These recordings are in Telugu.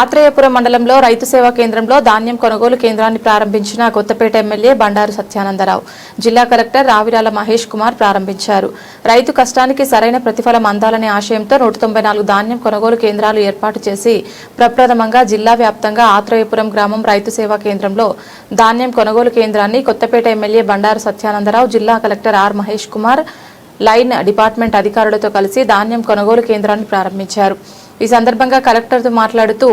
ఆత్రేయపురం మండలంలో రైతు సేవా కేంద్రంలో ధాన్యం కొనుగోలు కేంద్రాన్ని ప్రారంభించిన కొత్తపేట ఎమ్మెల్యే బండారు సత్యానందరావు జిల్లా కలెక్టర్ రావిరాల మహేష్ కుమార్ ప్రారంభించారు. రైతు కష్టానికి సరైన ప్రతిఫలం అందాలనే ఆశయంతో 194 ధాన్యం కొనుగోలు కేంద్రాలు ఏర్పాటు చేసి ప్రప్రథమంగా జిల్లా వ్యాప్తంగా ఆత్రేయపురం గ్రామం రైతు సేవా కేంద్రంలో ధాన్యం కొనుగోలు కేంద్రాన్ని కొత్తపేట ఎమ్మెల్యే బండారు సత్యానందరావు జిల్లా collector R Mahesh Kumar line department అధికారులతో కలిసి ధాన్యం కొనుగోలు కేంద్రాన్ని ప్రారంభించారు. ఈ సందర్భంగా కలెక్టర్తో మాట్లాడుతూ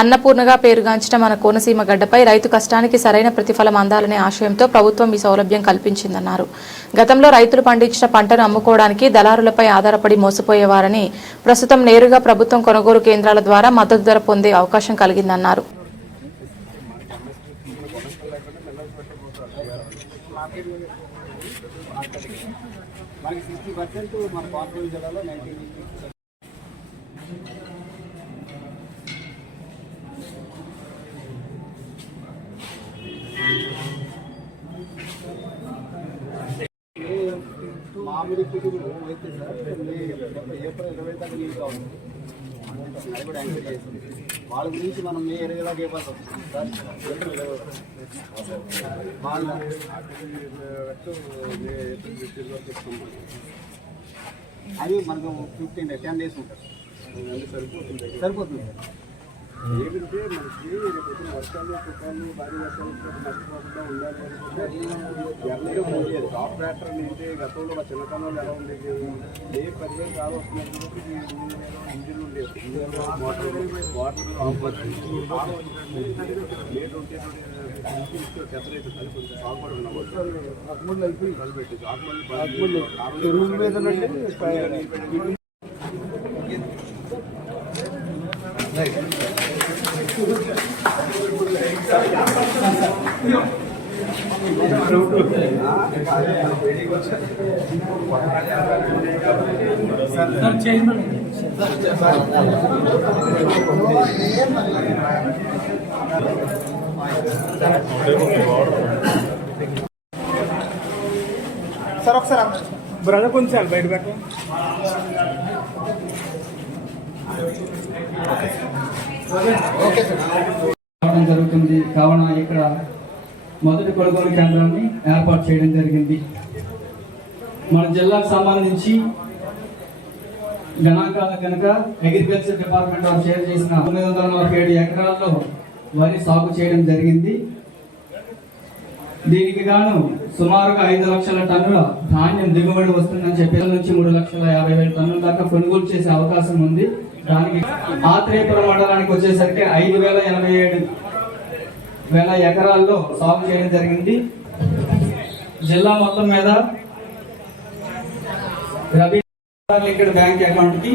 అన్నపూర్ణగా పేరుగాంచిన మన కోనసీమ గడ్డపై రైతు కష్టానికి సరైన ప్రతిఫలం అందాలనే ఆశయంతో ప్రభుత్వం ఈ సౌలభ్యం కల్పించిందన్నారు. గతంలో రైతులు పండించిన పంటను అమ్ముకోవడానికి దళారులపై ఆధారపడి మోసపోయేవారని ప్రస్తుతం నేరుగా ప్రభుత్వం కొనుగోలు కేంద్రాల ద్వారా మద్దతు ధర పొందే అవకాశం కలిగిందన్నారు. మామిడి పురుగులు అయితే సార్ ఏప్రిల్ 20 దాకా నీళ్ళు కావాలి. అది కూడా యాంకర్ చేసింది. వాళ్ళ గురించి మనం మే 20 దాకా ఇవ్వాల్సి వస్తుంది సార్. వాళ్ళ అది మనకు 10 days ఉంటుంది. సరిపోతుంది ఏంటంటే మనకి రేపు వర్షాలు తుఫాలు భారీ వర్షాలు నష్టపోకుండా ఉండాలి అనుకుంటే ఎర్లీగా పోలేదు. ఆపరేటర్ ఏంటి గతంలో మా చిన్నతనంలో ఎలా ఉండేది, ఏ 10,000 కాలు వస్తుంది ఇంజిన్ ఉండేది, వాటర్ ఆఫ్ వచ్చింది, మే 20 టెంపరేచర్ కలిపి సాగుపడి ఉన్నాము అయిపోయి కలిపెట్టి ఎరువుల మీద సార్ ఒకసారి బ్రదర్ కొంచెం బయట పెట్ట జరుగుతుంది. కావున ఇక్కడ మొదటి కొనుగోలు కేంద్రాన్ని ఏర్పాటు చేయడం జరిగింది. మన జిల్లాకు సంబంధించి గణాంకాల కనుక అగ్రికల్చర్ డిపార్ట్మెంట్ వారు షేర్ చేసిన 947 ఎకరాల్లో వరి సాగు చేయడం జరిగింది. దీనికి గాను సుమారుగా 5 లక్షల టన్నుల ధాన్యం దిగుబడి వస్తుందని చెప్పి నుంచి 3,50,000 టన్నుల దాకా కొనుగోలు చేసే అవకాశం ఉంది. దానికి ఆత్రేయపురం మండలానికి వచ్చేసరికి 5,087 ఎకరాల్లో సాగు చేయడం జరిగింది. జిల్లా మొత్తం మీద రబీ లింక్డ్ బ్యాంక్ అకౌంట్ కి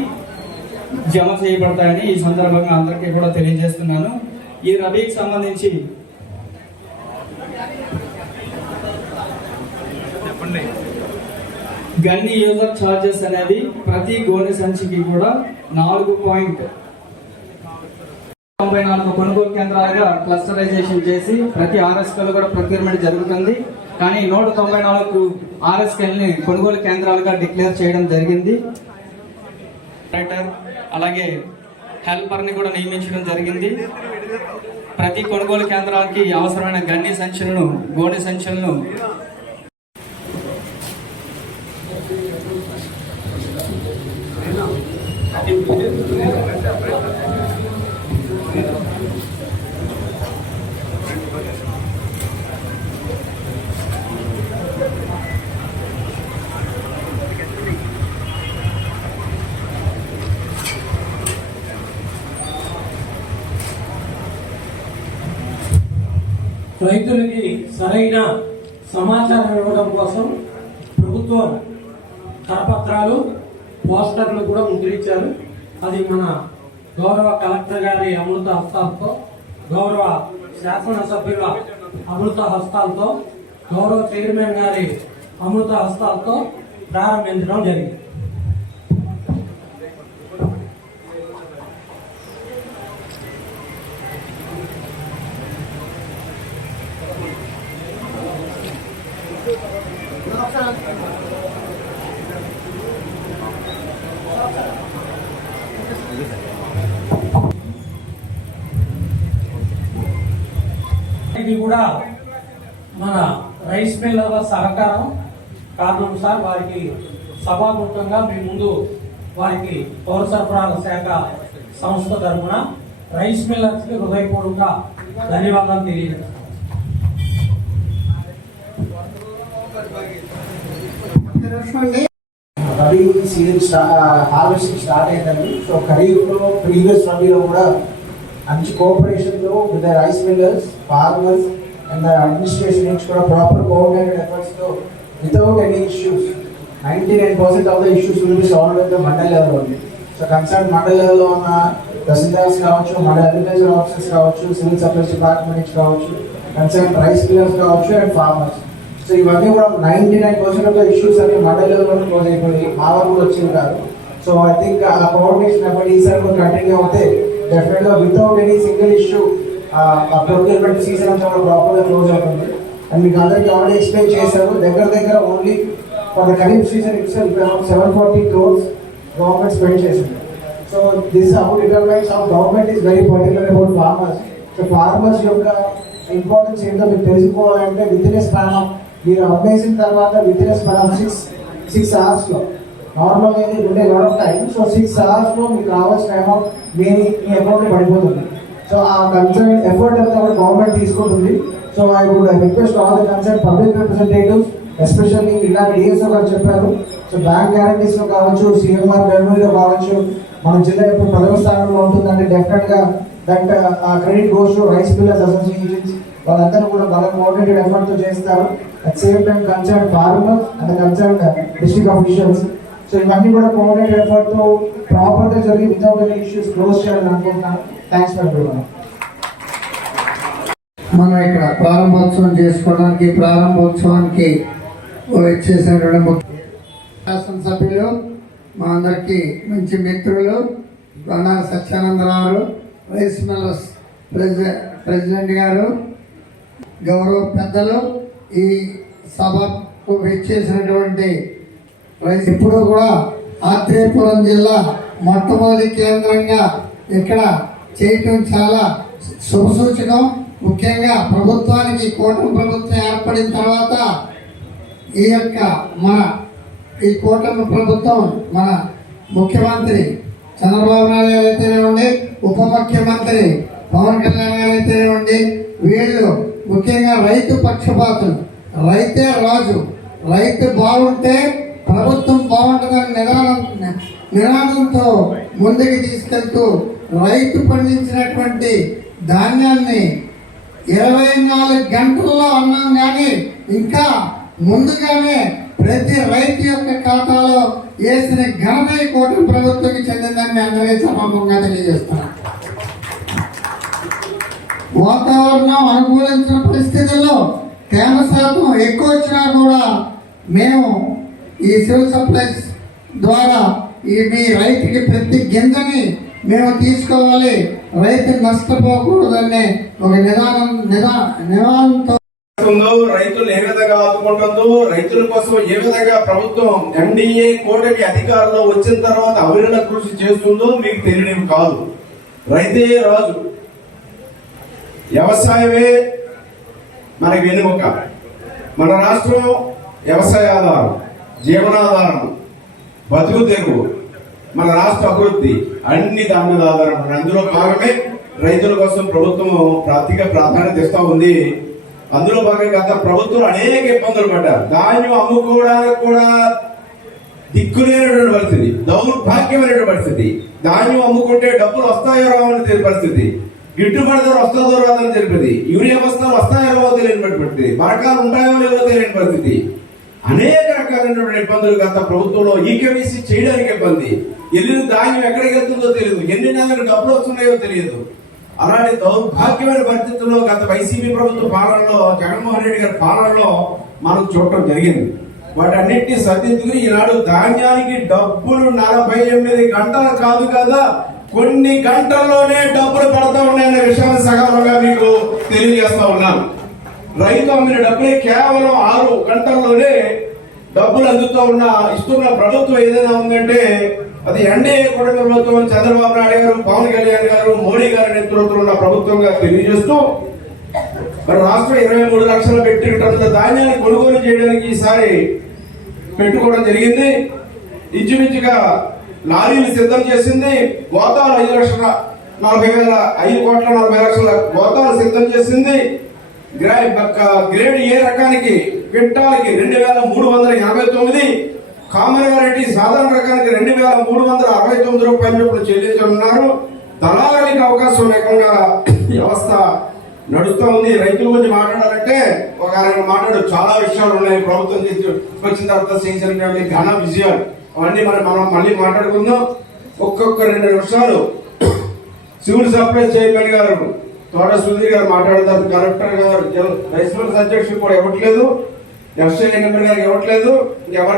జమ చేయబడతాయని ఈ సందర్భంగా అందరికీ కూడా తెలియజేస్తున్నాను. ఈ రబీకి సంబంధించి గన్ని యూజర్ ఛార్జెస్ అనేది ప్రతి గోనె సంచికి కూడా 4.94 కొనుగోలు కేంద్రాలుగా క్లస్టరైజేషన్ చేసి ప్రతి ఆర్ఎస్కేలు కూడా ప్రొక్యూర్మెంట్ జరుగుతుంది. కానీ 194 ఆర్ఎస్కేల్ని కొనుగోలు కేంద్రాలుగా డిక్లేర్ చేయడం జరిగింది. అలాగే హెల్పర్ ని కూడా నియమించడం జరిగింది. ప్రతి కొనుగోలు కేంద్రానికి అవసరమైన గన్ని సంచులను గోనె సంచులను రైతులకి సరైన సమాచారం ఇవ్వడం కోసం ప్రభుత్వం కరపత్రాలు పోస్టర్లు కూడా ముద్రించారు. అది మన గౌరవ కలెక్టర్ గారి అమృత హస్తాలతో, గౌరవ శాసనసభ్యుల అమృత హస్తాలతో, గౌరవ చైర్మన్ గారి అమృత హస్తాలతో ప్రారంభించడం జరిగింది. ఇది కూడా మన రైస్ మిల్లర్ల సహకారం కారణం సార్. వారికి సభాముఖంగా మీ ముందు వారికి పౌర సరఫరాల శాఖ సంస్థ తరఫున రైస్ మిల్లర్స్ కి హృదయపూర్వక ధన్యవాదాలు తెలియజేస్తాను. రబీ సీజన్ హార్వెస్టింగ్ స్టార్ట్ అయిందండి. సో ఖరీఫ్లో ప్రీవియస్ రబీలో కూడా మంచి కోఆపరేషన్లో with the rice millers, farmers and the administration నుంచి కూడా ప్రాపర్ కోఆర్డినేటెడ్ ఎఫర్ట్స్తో without any issues 99% of the issues will be solved at the mandal level ఉంది. సో కన్సర్న్ మండల్ లెవెల్లో ఉన్న తహసీల్దార్స్ కావచ్చు, మండల్ అగ్రికల్చర్ ఆఫీసర్స్ కావచ్చు, సివిల్ సప్లైస్ డిపార్ట్మెంట్ నుంచి కావచ్చు, కన్సర్న్ రైస్ మిల్లర్స్ కావచ్చు అండ్ ఫార్మర్స్. సో ఇవన్నీ కూడా 99% ఆఫ్ ద ఇష్యూస్ అన్ని మండల్ లెవెల్లో క్లోజ్ అయిపోయి మా వరకు కూడా వచ్చేవి కాదు. సో ఐ థింక్ ఆ కోఆర్డినేషన్ ఎఫర్ట్ ఈసారి కూడా కంటిన్యూ అవుతే డెఫినెట్గా without any single issue procurement season అంతా కూడా ప్రాపర్గా క్లోజ్ అవుతుంది. అండ్ మీకు అందరికీ ఆల్రెడీ ఎక్స్ప్లెయిన్ చేశారు. దగ్గర only for the kharif season itself around 740 crores government spend చేసింది. So this about determines how government is very particular about farmers. So farmers యొక్క ఇంపార్టెన్స్ ఏంటో మీకు తెలుసుకోవాలంటే విత్ ఇన్ స్పాన్ ఆఫ్ మీరు అమ్మేసిన తర్వాత with in span of 6 hours నార్మల్గా అయితే ఉండే lot of time. So 6 hours మీకు రావాల్సిన అమౌంట్ మీ అకౌంట్లో పడిపోతుంది. సో ఆ కన్సర్న్ ఎఫర్ట్ అంతా కూడా గవర్నమెంట్ తీసుకుంటుంది. So I would request all the concern public representatives especially ఇలాంటి డిఎస్ఓ గారు చెప్పారు. సో బ్యాంక్ గ్యారంటీస్లో కావచ్చు, సిఎంఆర్ రెవెన్యూలో కావచ్చు, మన జిల్లా ఇప్పుడు ప్రథమ స్థానంలో ఉంటుందంటే డెఫినెట్గా దట్ ఆ credit goes to rice millers associations. వాళ్ళందరూ కూడా బాగా కోఆర్డినేటెడ్ ఎఫర్ట్తో చేస్తారు. At same time concern farmers and concern district officials. So ఇవన్నీ కూడా కోఆర్డినేటెడ్ ఎఫర్ట్తో ప్రాపర్గా జరిగి వితౌట్ ఎనీ ఇష్యూస్ క్లోజ్ చేయాలని అనుకుంటున్నాను. Thanks for everyone. మనం ఇక్కడ ప్రారంభోత్సవానికి వచ్చేసినటువంటి శాసనసభ్యులు, మా అందరికీ మంచి మిత్రులు Bandaru Satyananda Rao, rice millers president గారు, గౌరవ పెద్దలు, ఈ సభకు వచ్చేసినటువంటి ఇప్పుడు కూడా ఆత్రేయపురం జిల్లా మొట్టమొదటి కేంద్రంగా ఇక్కడ చేయటం చాలా శుభసూచకం. ముఖ్యంగా ప్రభుత్వానికి కూటమి ప్రభుత్వం ఏర్పడిన తర్వాత ఈ కూటమి ప్రభుత్వం మన ముఖ్యమంత్రి చంద్రబాబు నాయుడు గారు అయితేనేవ్వండి, ఉప ముఖ్యమంత్రి పవన్ కళ్యాణ్ గారు అయితేనేవ్వండి, వీళ్ళు ముఖ్యంగా రైతు పక్షపాతులు. రైతే రాజు, రైతు బాగుంటే ప్రభుత్వం బాగుంటుందని నినాదంతో ముందుకు తీసుకెళ్తూ రైతు పండించినటువంటి ధాన్యాన్ని 24 గంటల్లో అన్నాం. కానీ ఇంకా ముందుగానే ప్రతి రైతు యొక్క ఖాతాలో వేసిన ఘనత ఈ కూటమి ప్రభుత్వానికి చెందిందని అందరికీ సమాపంగా తెలియజేస్తున్నాం. వాతావరణం అనుకూలించిన పరిస్థితుల్లో తేమ శాతం ఎక్కువ వచ్చినా కూడా మేము ఈ సివిల్ సప్లైస్ ద్వారా మీ రైతుకి ప్రతి గింజని మేము తీసుకోవాలి, రైతు నష్టపోకూడదనే ఒక నిదానంతో రైతులు ఏ విధంగా ఆదుకుంటుందో, రైతుల కోసం ఏ విధంగా ప్రభుత్వం ఎన్డీఏ కూటమి అధికారంలో వచ్చిన తర్వాత అవిరళ కృషి చేస్తుందో మీకు తెలియనివి కాదు. రైతే రాజు, వ్యవసాయమే మనకి వెన్నెముక. మన రాష్ట్రం వ్యవసాయాధారం, జీవనాధారం, బతుకు తెరువు, మన రాష్ట్ర అభివృద్ధి అన్ని దాని మీద ఆధారపడి అందులో భాగమే రైతుల కోసం ప్రభుత్వం ఆర్థిక ప్రాధాన్యత ఇస్తా ఉంది. అందులో భాగంగా గత ప్రభుత్వం అనేక ఇబ్బందులు పడ్డారు. ధాన్యం అమ్ముకోవడానికి కూడా దిక్కులేనటువంటి పరిస్థితి, దౌర్భాగ్యమైనటువంటి పరిస్థితి. ధాన్యం అమ్ముకుంటే డబ్బులు వస్తాయో రావని తెలియని పరిస్థితి, గిట్టుబాటు ధర వస్తుందో రాదని తెలిపేది, యూరియా బస్తాలు వస్తాయో రావో తెలియని పరిస్థితి, బరకాలు ఉంటాయో లేవో తెలియని పరిస్థితి, అనేక రకాలైనటువంటి ఇబ్బందులు గత ప్రభుత్వంలో. ఈకేవీసీ చేయడానికి ఇబ్బంది, వెళ్ళిన ధాన్యం ఎక్కడికి వెళ్తుందో తెలియదు, ఎన్ని నెలలకు డబ్బులు వస్తున్నాయో తెలియదు. అలాంటి దౌర్భాగ్యమైన పరిస్థితుల్లో గత వైసీపీ ప్రభుత్వ పాలనలో, జగన్మోహన్ రెడ్డి గారి పాలనలో మనం చూడటం జరిగింది. వాటన్నిటిని సరిదిద్దుకుని ఈనాడు ధాన్యానికి డబ్బులు 48 గంటలు కాదు కదా, కొన్ని గంటల్లోనే డబ్బులు పడతా ఉన్నాయనే విషయాన్ని సగర్వంగా మీకు తెలియజేస్తా ఉన్నాను. రైతు అమ్మిన డబ్బులే కేవలం 6 గంటల్లోనే డబ్బులు ఇస్తున్న ప్రభుత్వం ఏదైనా ఉందంటే అది ఎన్డీఏ కూటమి ప్రభుత్వం, చంద్రబాబు నాయుడు గారు, పవన్ కళ్యాణ్ గారు, మోడీ గారి నేతృత్వంలో ఉన్న ప్రభుత్వంగా తెలియజేస్తూ మరి రాష్ట్రం 23 లక్షల మెట్రిక్ టన్నుల ధాన్యాన్ని కొనుగోలు చేయడానికి ఈసారి పెట్టుకోవడం జరిగింది. ఇంచుమించుగా లారీలు సిద్ధం చేసింది. గోతాలు 5 కోట్ల 40 లక్షల గోతాలు సిద్ధం చేసింది. గ్రేడ్ ఏ రకానికి క్వింటాల్కి 2389, కామన్ వెరైటీ సాధారణ రకానికి 2369 రూపాయల చొప్పున చెల్లించనున్నారు. దళాలకి అవకాశం లేకుండా వ్యవస్థ నడుస్తూ ఉంది. రైతుల గురించి మాట్లాడాలంటే ఒక 2 మాట్లాడు చాలా విషయాలు ఉన్నాయి. ప్రభుత్వం వచ్చిన తర్వాత చేసినటువంటి ఘన విజయాలు అవన్నీ మనం మళ్ళీ మాట్లాడుకుందాం. ఒక్కొక్క 2 నిమిషాలు సివిల్ సప్లై చైర్మన్ గారు తోట సుధీర్ గారు మాట్లాడతారు. కలెక్టర్ గారు రైస్ మిల్ అధ్యక్షుడు కూడా ఇవ్వట్లేదు, ఎఫ్సీఐ నెంబర్ గారికి ఇవ్వట్లేదు. ఎవరు